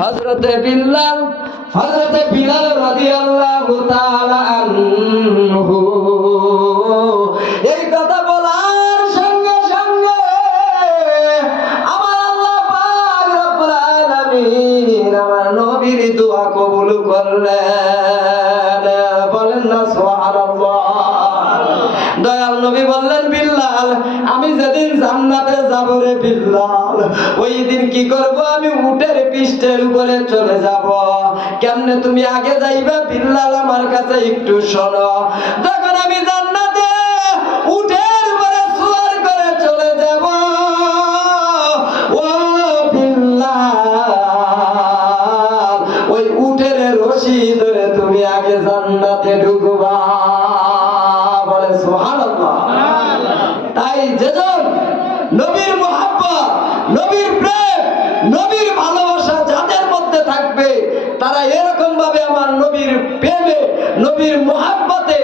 হযরতে বিলাল রাদিয়াল্লাহু তাআলা আনহু এই কথা বলার সঙ্গে সঙ্গে আমার আল্লাহ পাক রব্বুল আলামিন আমার নবীর দোয়া কবুল করলেন। বলেন না সুবহানাল্লাহ। দয়াল নবী বললেন, বিল্লাল আমি যেদিন জান্নাতে যাব রে বিল্লাল, ওই দিন কি করব? আমি উটের পৃষ্ঠের উপরে চলে যাব। কেমনে তুমি আগে যাইবা বিল্লাল? আমার কাছে একটু শোনো। যখন আমি জান্নাতে উটের উপরে সওয়ার করে চলে যাব, ও বিল্লাল ওই উটের রশি ধরে তুমি আগে জান্নাতে ঢুকবা। বলে সুবহানাল্লাহ। তাই যেজন নবীর মুহাব্বত, নবীর প্রেম, নবীর ভালোবাসা যাদের মধ্যে থাকবে, তারা এরকম ভাবে আমার নবীর প্রেমে, নবীর মুহাব্বতে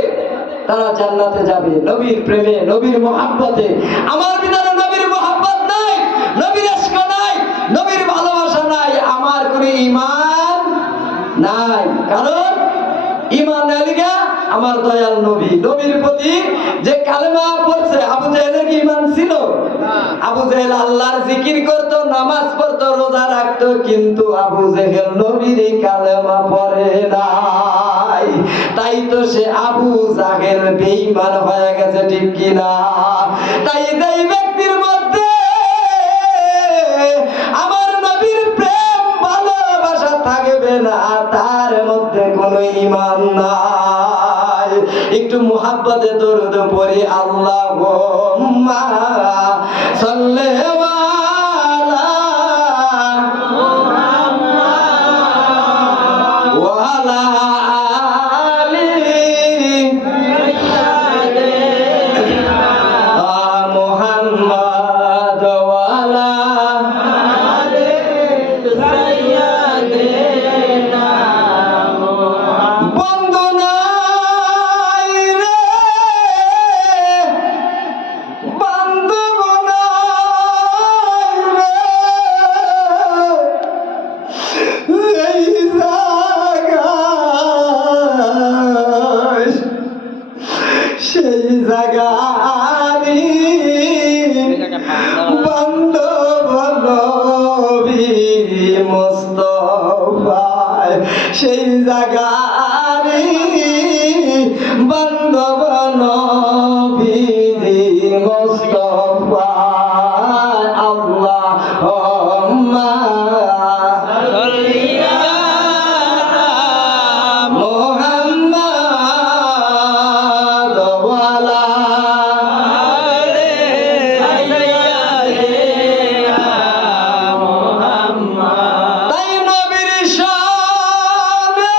তারা জান্নাতে যাবে। নবীর প্রেমে, নবীর মুহাব্বতে। আমার ভিতরে নবীর মুহাব্বত নাই, নবীর ইশক নাই, নবীর ভালোবাসা নাই, আমার কোনো ঈমান নাই। কারণ ঈমান আলিগা আমার দয়াল নবী, নবীর প্রতি যে কালেমা পড়ছে। আবু জাহেলের কি ঈমান ছিল? আবু জাহেল আল্লাহর জিকির করত, নামাজ পড়তো, রোজা রাখতো, কিন্তু আবু জাহেল নবীর কালেমা পড়ে নাই। তাই তো সে আবু জাহেল বেঈমান হয়ে গেছে, ঠিক কিনা? তাই যেই ব্যক্তির মধ্যে আমার নবীর প্রেম ভালোবাসা থাকবে না, তার মধ্যে কোনো ঈমান নাই। একটু মুহাব্বতে দরুদ পড়ি। আল্লাহুম্মা সাল্লি আলা মুহাম্মাদ ওয়া আলা আলি মুহাম্মাদ ওয়া আলা আলি সাইয়্যিদিনা বন্ধু নাই রে, বান্ধব নাই রে, এই জায়গায় সেই জায়গায় বান্ধব নবী মুস্তাফা, সেই জায়গায় বান্ধব নবী মুস্তাফা। আল্লাহুম্মা সাল্লি আলা মুহাম্মাদ ওয়া আলা আলি সাইয়্যিদিনা মুহাম্মাদ। তাই নবীর শানে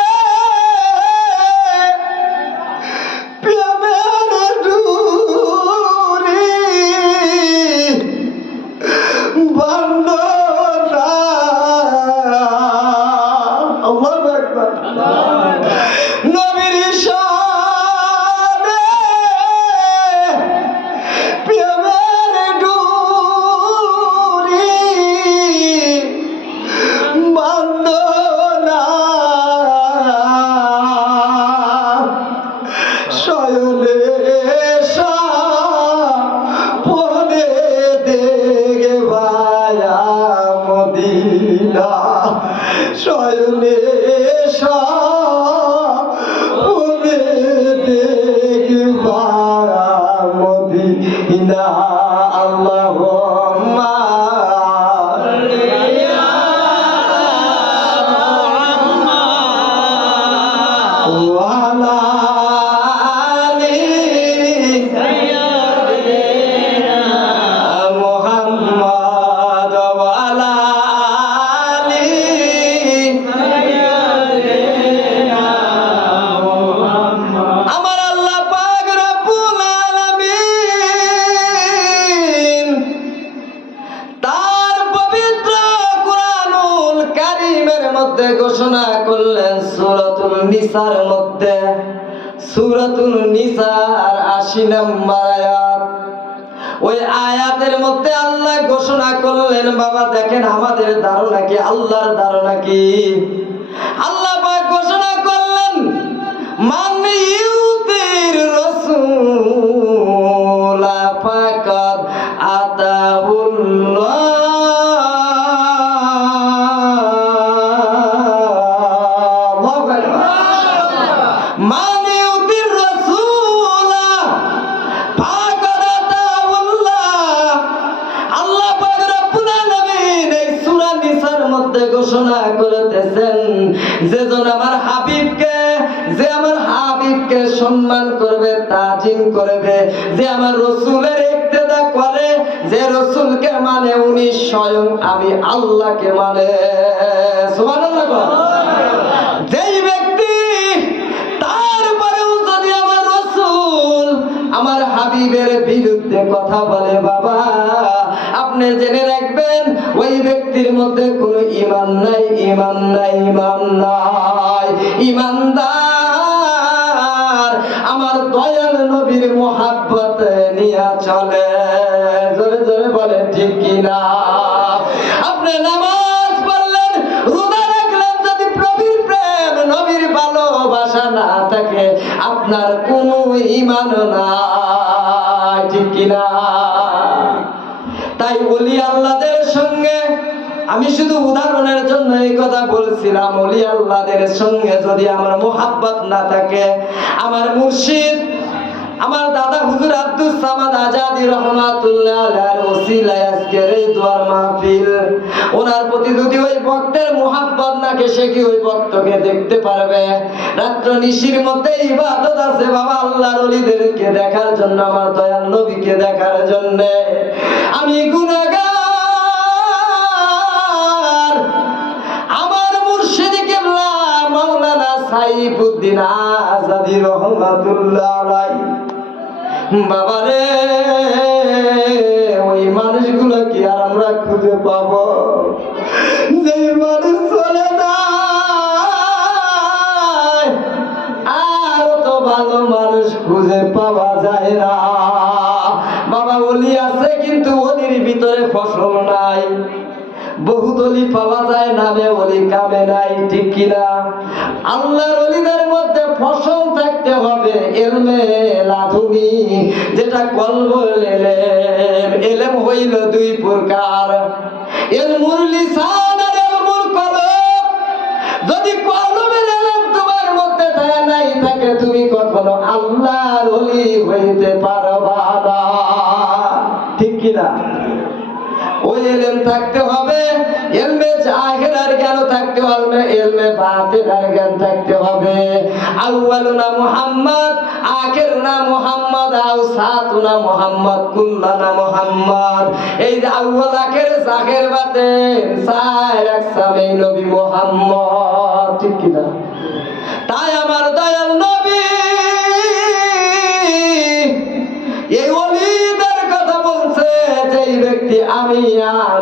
প্রেমের ডুরি বন্দনা। আল্লাহু আকবার। নবীর শানে প্রেমের ডুরি বন্দনা। শয়নে পদে দেখে ভায়া মদিনা, শয়নে পদে দেখে ভায়া মদিনা। আল্লাহুম্মা সাল্লি আলা মুহাম্মাদ ওয়া আলা আলি সাইয়্যিদিনা মুহাম্মাদ ওয়া আলা আলি সাইয়্যিদিনা মুহাম্মাদ। আমার আল্লাহ পাক রব্বুল আলামিন তার পবিত্র কুরআনুল কারীমের মধ্যে ঘোষণা করলেন সূরাতুল নিসার মধ্যে, সূরাতুল নিসার ৮০ নম্বর আয়াত। ওই আয়াতের মধ্যে আল্লাহ ঘোষণা করলেন, বাবা দেখেন আমাদের ধারণা কি আল্লাহর ধারণা কি? আল্লাহ পাক ঘোষণা করলেন, মান ইউতির রাসূল ফাকাদ আতাহুল্লাহ। মান ইউতির রাসূল ফাকাদ আতাহুল্লাহ। আল্লাহ পাক রব্বুল আলামিন এই সূরা নিসার মধ্যে ঘোষণা করতেছেন, যেজন আমার হাবিবকে, যে আমার হাবিবকে সম্মান করবে, তাজিম করবে, যে আমার রাসূলের ইক্তেদা করে, যে রাসূলকে মানে উনি স্বয়ং আমি আল্লাহকে মানে। সুবহানাল্লাহ। যেই ব্যক্তি তারপরেও যদি আমার রাসূল আমার হাবিবের বিরুদ্ধে কথা বলে, বাবা আপনি জেনে রাখবেন ওই ব্যক্তির মধ্যে কোনো ঈমান নাই, ঈমান নাই, ঈমান নাই। ঈমানদার আমার দয়াল নবীর মুহাব্বত নিয়ে চলে। জোরে জোরে বলে ঠিক কিনা? আপনি নামাজ পড়লেন, রোজা রাখলেন, যদি প্রভুর প্রেম নবীর ভালোবাসা না থাকে, আপনার কোনো ঈমান নাই, ঠিক কিনা? তাই ওলি আল্লাহদের সঙ্গে, আমি শুধু উদাহরণের জন্য এই কথা বলছিলাম, ওলি আল্লাহদের সঙ্গে যদি আমার মোহাব্বত না থাকে, আমার মুর্শিদ আমার দাদা হুজুর আব্দুস সামাদ আজাদি রাহমাতুল্লাহ আলাইহির ওসিলায় আজকের এই দোয়ার মাহফিল, ওনার প্রতি যদি ওই ভক্তের মোহাব্বত নাকে, সে কি ওই ভক্তকে দেখতে পারবে? রাত্র নিশির মধ্যে ইবাদত আছে বাবা আল্লাহর ওলিদেরকে দেখার জন্য, আমার দয়াল নবীকে দেখার জন্য। আমি গুনাহগার, আমার মুর্শিদ কিবলা মাওলানা সাইফুদ্দিন আজাদি রাহমাতুল্লাহ আলাইহি, বাবারে ওই মানুষগুলো কি আর আমরা খুঁজে পাবো? যে মানুষ চলে যায় আর তো ভালো মানুষ খুঁজে পাওয়া যায় না। বাবা ওলি আছে কিন্তু ওলির ভিতরে ফসল নাই। বহুত ওলি পাওয়া যায়, নামে ওলি কামে নাই, ঠিক কিনা? আল্লাহর ওলিদের মধ্যে ফসল থাকতে হবে ইলমে লাদুনি, যেটা কলবুল ইলম। ইলম হইল দুই প্রকার, ইলমুল লিসান আর ইলমুল কলব। যদি কলবের ইলম তোমার মধ্যে নাই থাকে, তুমি কখনো আল্লাহর ওলি হইতে পারবা না, ঠিক কিনা? ওই ইলম থাকতে হবে, ইলমে জাহিরার জ্ঞান থাকতে হবে, ইলমে বাতিনার জ্ঞান থাকতে হবে। আউয়ালুনা মুহাম্মদ, আখিরুনা মুহাম্মদ, আওসাতুনা মুহাম্মদ, কুল্লানা মুহাম্মদ। এই যে আউয়াল, আখির, জাহির, বাতিন, চার আকসামে নবী মুহাম্মদ, ঠিক কি না? তাই আমার দয়াল নবী এই ওলিদের কথা বলছে, যেই ব্যক্তি আমি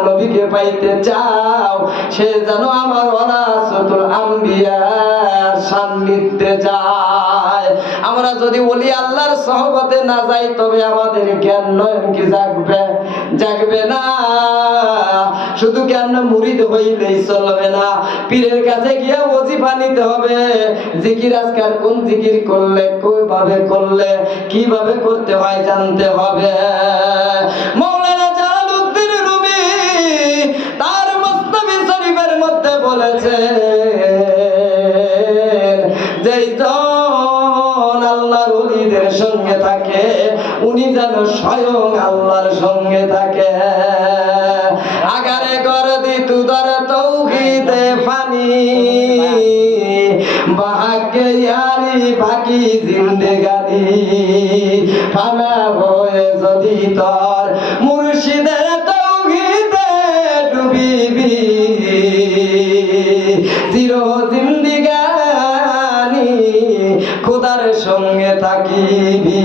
নবীকে পাইতে চাও, সে যেন আমার ওয়ারাসাতুল আম্বিয়ার সান্নিধ্যে যায়। আমরা যদি ওলি আল্লাহর সহবতে না যাই, তবে আমাদের জ্ঞান নয়ন কি জাগবে? জাগবে না। শুধু জ্ঞান মুরিদ হইলেই চলবে না, পীরের কাছে গিয়ে ওজিফা নিতে হবে। জিকির আজকাল কোন জিকির করলে, কিভাবে করলে, কিভাবে করতে হয় জানতে হবে। মাওলানা জালালউদ্দিন রুমি তার মুসনাবি শরীফের মধ্যে বলেছে, যেই জন আল্লাহর ওলিদের সঙ্গে থাকে, উনি যেন স্বয়ং আল্লাহর সঙ্গে থাকে। আগারে গরদি তুদর তৌহিদে ফানি, বাহাকে ইয়ারি বাকি জিন্দেগানি, ফানা হয়ে যদি তোর মুর্শিদের তৌহিদে ডুবিবি, চির জিন্দেগানি খোদার সঙ্গে থাকিবি।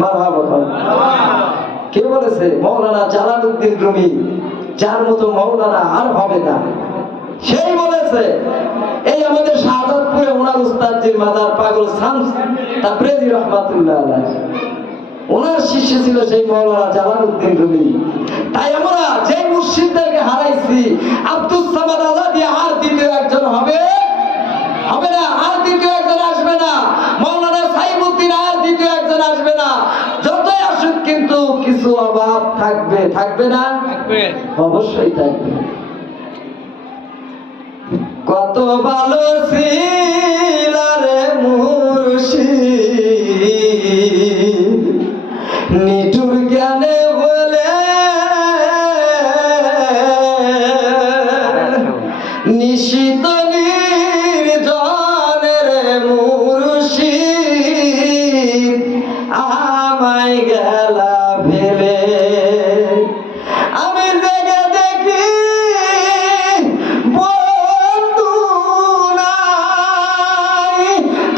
মারহাবা। কে বলেছে? মাওলানা জালালউদ্দিন রুমি, যার মতো মাওলানা আর হবে না, সেই বলেছে। এই আমাদের শাহাদাতপুরে ওনার উস্তাদজির মাজার পাগল শামস তাবরেজি রাহমাতুল্লাহ আলাইহি, ওনার শিষ্য ছিল সেই মাওলানা জালালউদ্দিন রুমি। তাই আমরা যে মুর্শিদদেরকে হারাইছি, আব্দুস সামাদ আজাদি আর দ্বিতীয় একজন হবে না, আর দ্বিতীয় একজন আসবে না। মাওলানা সাইফুদ্দিন আর দ্বিতীয় একজন আসবে না। যতই আসুক কিন্তু কিছু অভাব থাকবে না? অবশ্যই থাকবে। কত ভালো ছিল রে মুর্শিদ, নিঠুর জ্ঞানে বলে নিশিত নির্জনের মুর্শিদ আমায় গেলা ফেলে। আমি জেগে দেখি বন্ধু নাই,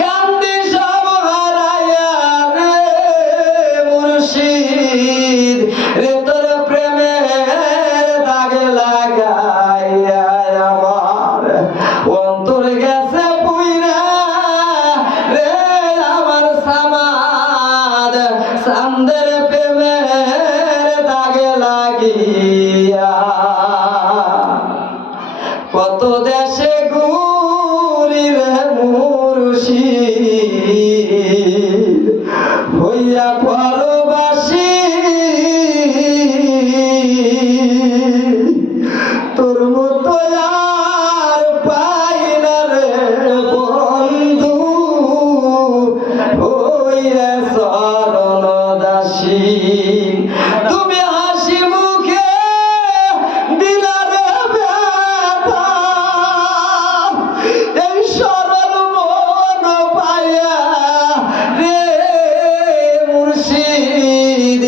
কান্দি সব হারাইয়া রে মুর্শিদ রে, তোর প্রেমের দাগে লাগাইয়া আমার অন্তর গেছে পুইরা রে আমার সামাদ, চাঁদের প্রেমের দাগে লাগিয়া। কত দেশে ঘুরি রে মুর্শিদ, হইয়া পরবাসী তোর মতো আর পাই না রে বন্ধু, হইয়া চরণ দাসী। তুমি হাসি মুখে দিলা রে ব্যথা, এই সরল মন পাইয়া রে মুর্শিদ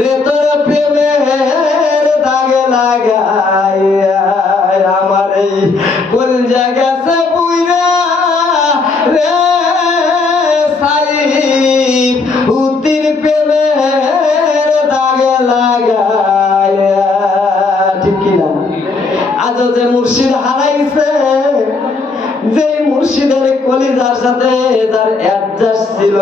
রে, তোর প্রেমের দাগে লাগাইয়া আমার এই কলজা গেছে পুইরা রে সাইফুদ্দিন প্রেমের দাগে লাগাইয়া। ঠিক কিনা? আজও যে মুর্শিদ হারাইছে, যে মুর্শিদের কলিজার সাথে যার অ্যাডজাস্ট ছিল,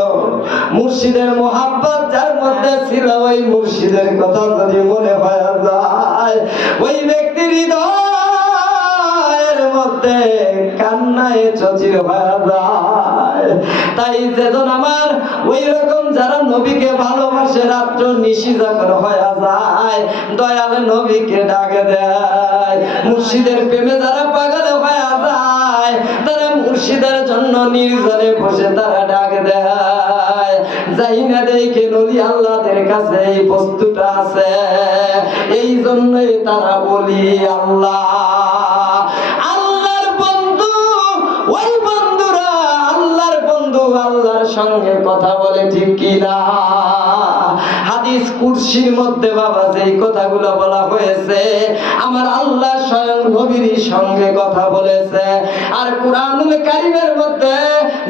মুর্শিদের মোহাব্বত যার মধ্যে ছিল, ওই মুর্শিদের কথা যদি মনে হয়ে যায়, ওই ব্যক্তির হৃদয়ের মধ্যে কান্নায় চচির হয়ে যায়। তাই যেজন আমার ওই রকম যারা নবীকে ভালোবাসে, রাত্র নিশি যখন হয়ে যায়, দয়াল নবীকে ডাকে দেয়। মুর্শিদের প্রেমে যারা পাগল হয়ে যায়, তারা মুর্শিদের জন্য নির্জনে বসে তারা ডাক দেয়। যাই না দেখে নলি আল্লাহদের কাছে এই বস্তুটা আছে, এই জন্যই তারা বলি আল্লাহ আল্লাহর বন্ধু। ওই বন্ধুরা আল্লাহর বন্ধু, আল্লাহর সঙ্গে কথা বলে। ঠিক কিনা? হাদিস কুরসির মধ্যে বাবা যেই কথাগুলো বলা হয়েছে, আমার আল্লাহ স্বয়ং নবীর সঙ্গে কথা বলেছে। আর কুরআনুল কারীমের মধ্যে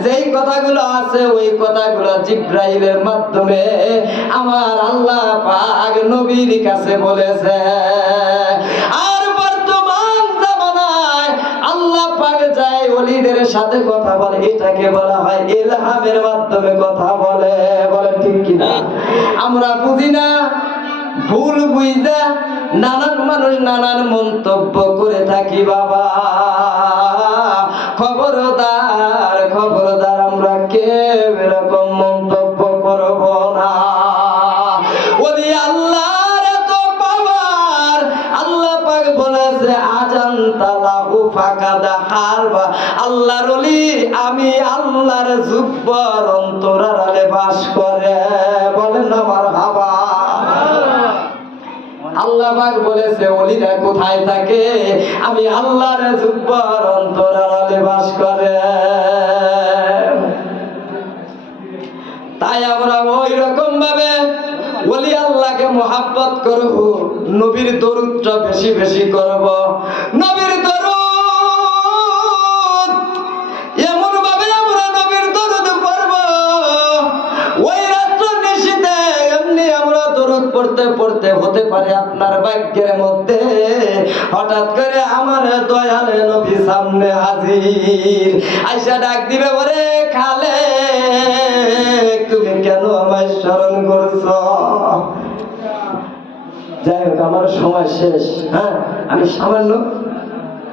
যেই কথাগুলো আছে, ওই কথাগুলো জিবরাইলের মাধ্যমে আমার আল্লাহ পাক নবীর কাছে বলেছে। আর বর্তমান জামানায় আল্লাহ পাক যায় ওলিদের সাথে কথা বলে, এটাকে বলা হয় ইলহামের মাধ্যমে কথা বলে। বলেন ঠিক কিনা? আমরা বুঝি না, ভুল বুঝা নানান মানুষ নানান মন্তব্য করে থাকি। বাবা খবরদার খবরদার, আমরা কেউ এরকম মন্তব্য করব না। ওলি আল্লাহর এত পাওয়ার, আল্লাহ পাক বলেছে আজান তালাহু ফাকাদা হারবা। আল্লাহর ওলি আমি আল্লাহর জুব্বার অন্তরালে বাস করে। বলেন না মারহাবা। আল্লাহ পাক বলেছে ওলিরা কোথায় থাকে? আমি আল্লাহর জুব্বার অন্তরালে বাস করে। তাই আমরা ওই রকম ভাবে ওলি আল্লাহকে মোহাব্বত করব, নবীর দরুদটা বেশি বেশি করব। নবীর দরুদ এমন ভাবে আমরা নবীর দরুদ পড়ব, ওই রাত্র নিশিতে এমনি আমরা দরুদ পড়তে পড়তে হতে পারে আপনার ভাগ্যের মধ্যে হঠাৎ করে আমার দয়ালে নবী সামনে হাজির। আইসা ডাক দিবে, বলে খালে তুমি কেন আমার স্মরণ করছো। যাই হোক, আমার সময় শেষ। হ্যাঁ, আমি সামান্য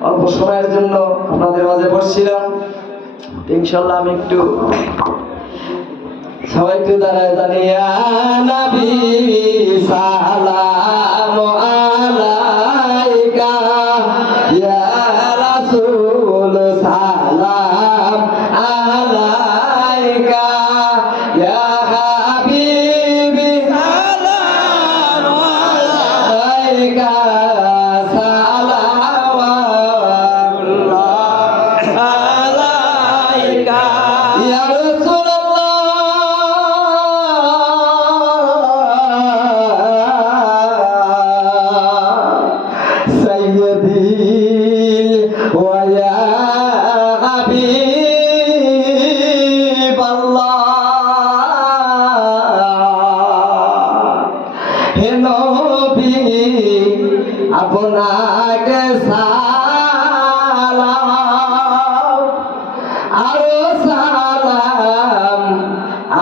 অল্প সময়ের জন্য আপনাদের মাঝে বসছিলাম। ইনশাল্লাহ আমি একটু সবাই একটু দাঁড়ায় জানিয়া নবী সালাম আলাইকা ইয়া রাসূল সালাম আলাইকা ইয়া হাবিবি সালাম আলাইকা সালাওয়াতুল্লাহ আলাইকা ইয়া আপনাকে সালাম আরো সালাম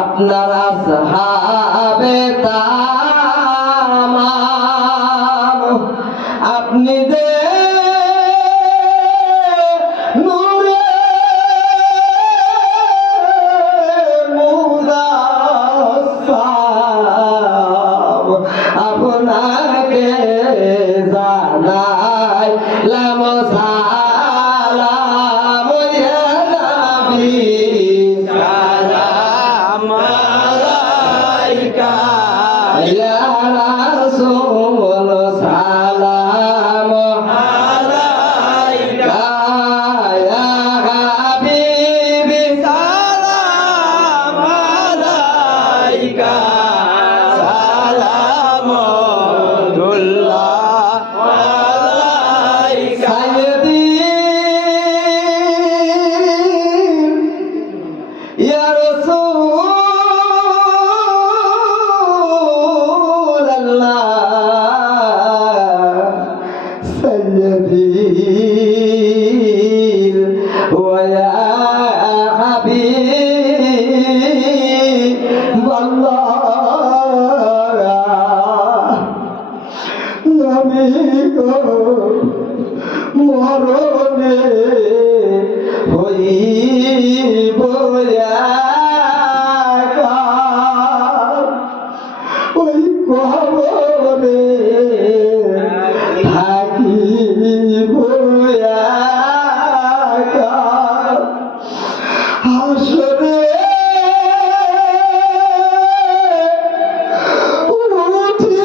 আপনার আসহাবে তামাম। আপনি যে নূরে মুজাসসাম আপনাকে জানাইলাম সালাম ইয়া নবী সালাম আলাইকা ইয়া রাসূল সালাম আলাইকা ইয়া হাবিবি সালাম আলাইকা ইয়া রাসূলুল্লাহ সাইয়্যিদি ওয়া ইয়া হাবিবাল্লাহ। নবী গো মরণে হইব একা, ওই কবরে থাকিব একা। হাসরে উঠি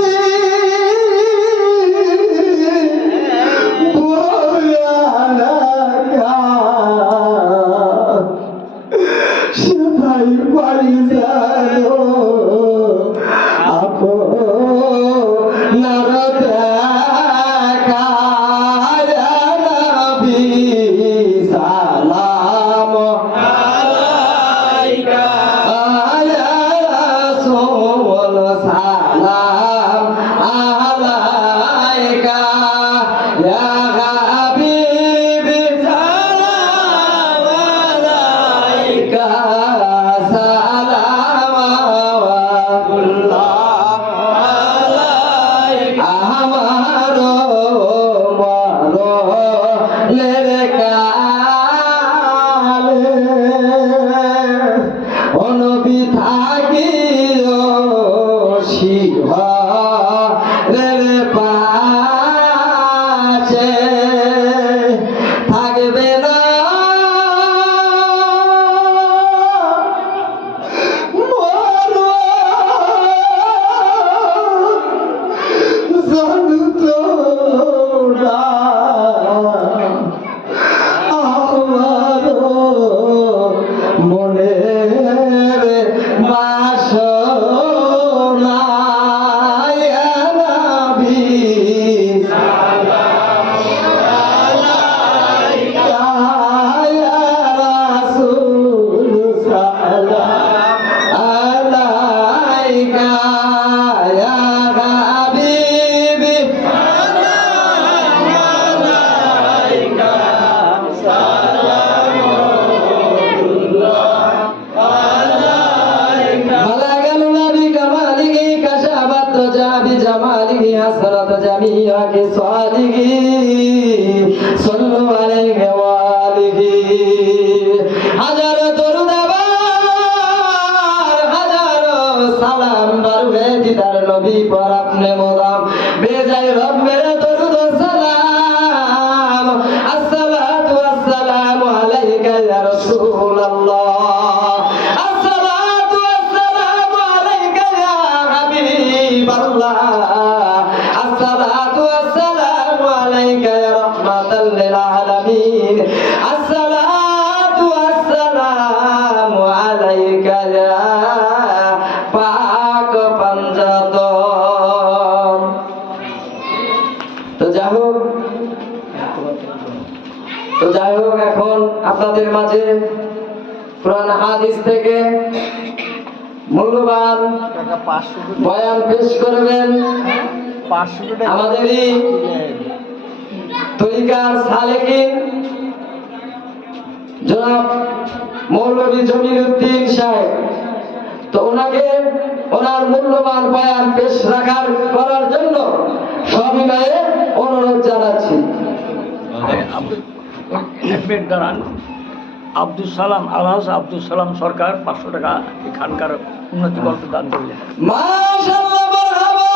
আলামিন। আসসালাতু ওয়াসসালামু আলাইকা ইয়া পাক পাঞ্জাতন। তো যাই হোক এখন আপনাদের মাঝে কোরআন হাদিস থেকে মূল্যবান বয়ান পেশ করবেন আমাদেরই তরিকার সালেকিন জনাব মৌলভী জমিরুদ্দিন সাহেব। তো ওনাকে ওনার মূল্যবান বয়ান পেশ করার জন্য সবিনয়ে অনুরোধ জানাচ্ছি। আব্দুল সালাম আলহাজ আব্দুল সালাম সরকার 500 টাকা এখানকার উন্নতি করতে দান করলেন। মাশাআল্লাহ, মারহাবা।